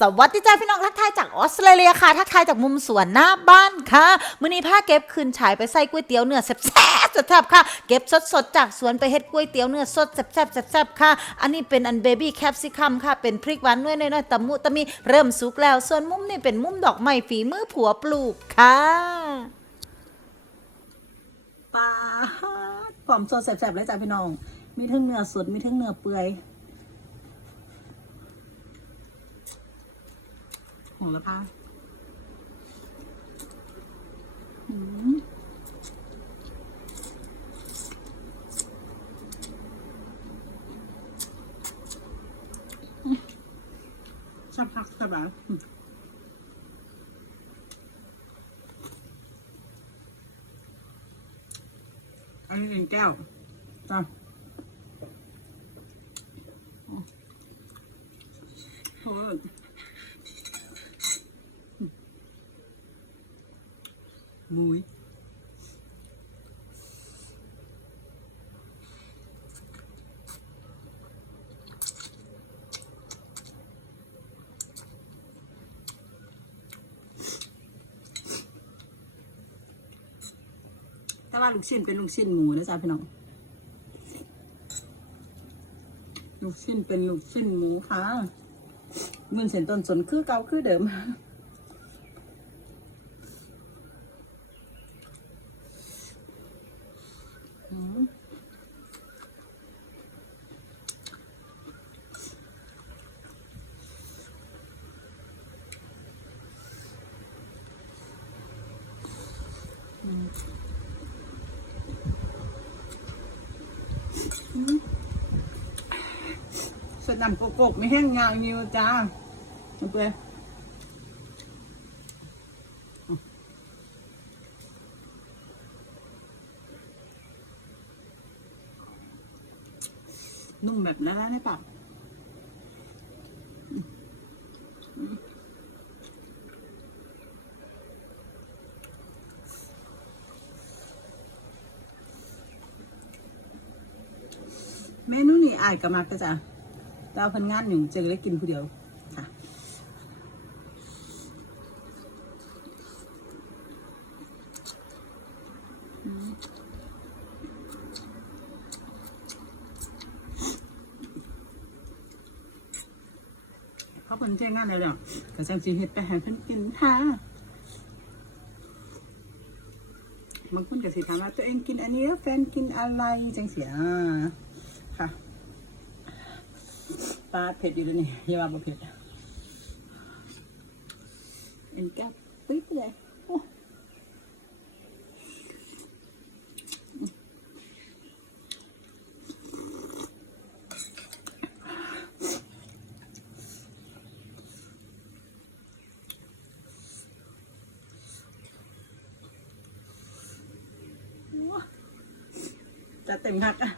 สวัสดีจ้าพี่น้องทักทายจากออสเตรเลียค่ะ ทักทายจากมุมสวนหน้าบ้านค่ะมื้อนี้ผ้าเก็บคืนฉายไปใส่ก๋วยเตี๋ยวเนื้อแซ่บๆแซ่บๆค่ะ เก็บสดๆจากสวนไปเฮ็ดก๋วยเตี๋ยวเนื้อสดแซ่บๆแซ่บๆค่ะ อันนี้เป็นอันเบบี้แคปซิคัมค่ะ เป็นพริกหวานน้อยๆตะมุตะมีเริ่มสุกแล้ว ส่วนมุมนี่เป็นมุมดอกไม้ฝีมือผัวปลูกค่ะปลาหอมสดแสบๆเลยจ้ะพี่น้อง มีทั้งเนื้อสดมีทั้งเนื้อเปื่อย หอมละพาอืมชอบพักสบายอืมอันนี้เองแก้วจ้ะโอ้ มุยแต่ว่าลูกชิ้นเป็นลูกชิ้นหมูนะจ๊ะพี่น้อง ลูกชิ้นเป็นลูกชิ้นหมูค่ะเงินเส้นต้นสนคือเก่าคือเดิม สนำโกโกกไม่แห้งยางนิวจ้าโอเคนุ่มแบบนั้นนะในปากเมนูนี้อายกับมักก็จ้ะ ดาพันงานอยู่เจอได้กินผู้เดียวค่ะเขาเพิ่นแจ้งงานแล้วเนาะก็จังสิเฮ็ดไปให้เพิ่นกินค่ะบางคนก็สิถามว่าตัวเองกินอันนี้แล้วแฟนกินอะไรจังเสียค่ะ ปลาเผ็ดอยู่ด้วยนี่อย่าว่าบ่เผ็ดเอ็นแก้วปิ๊บเลยโอ้จะเต็มหักอะ